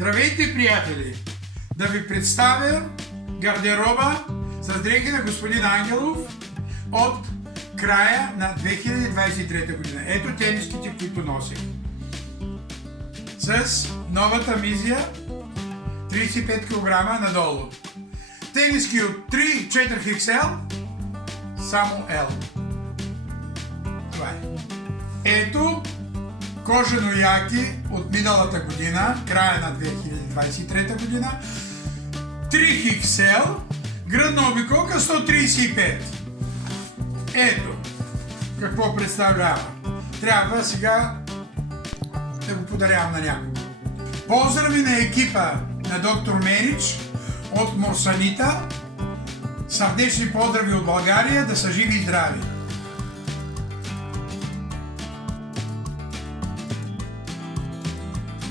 Здравейте, приятели! Да ви представя гардероба с дрехи на господин Ангелов от края на 2023 година. Ето тениските, които носих. С новата мизия 35 кг надолу. Тениски от 3-4 XL, само L. Това е. Ето кожено яки от миналата година, края на 2023 година. 3 XL, гръдна обиколка 135. Ето какво представлява. Трябва сега да го подарявам на някого. Поздрави на екипа на доктор Менич от Морсанита. Сърдечни поздрави от България, да са живи и здрави!